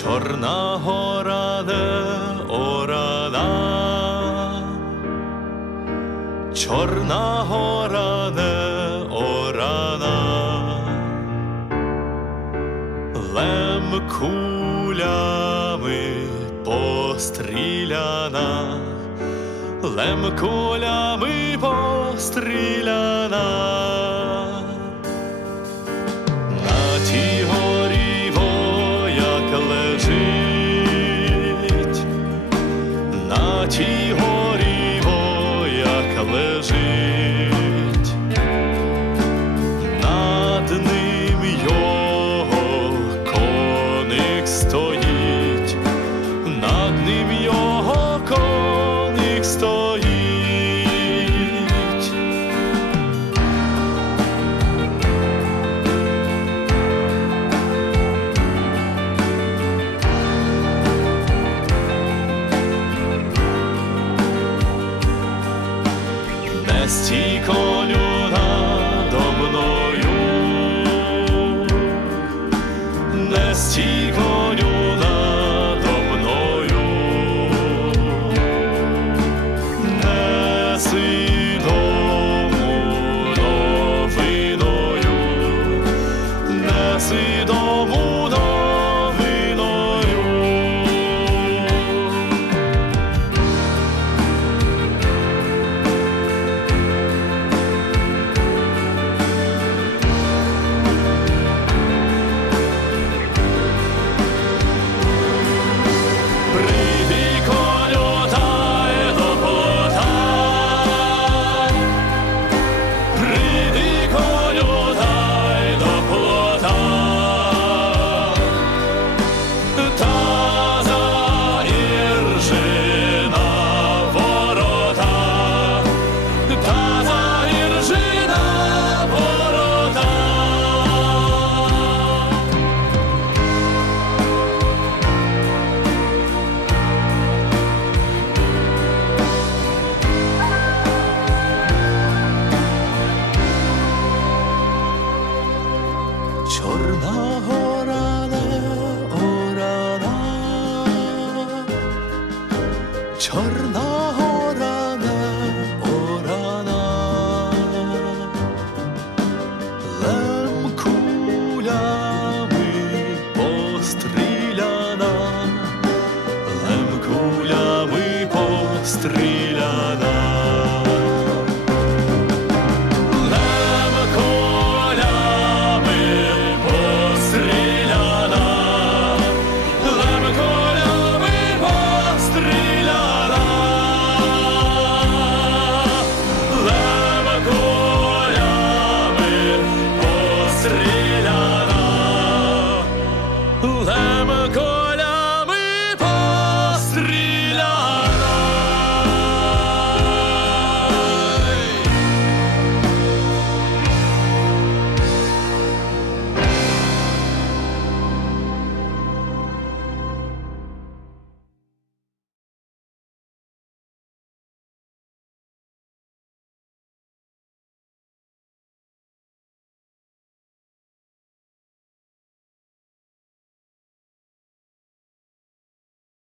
Чорна гора не орана, Чорна гора не орана, Лем кулями постріляна, Лем кулями постріляна. Тій горі вояк лежить, над ним його коник стоїть, над ним його коник стоїть. Не стій коню надо мною, не стій Чорна гора не орана, постріляна, лем колями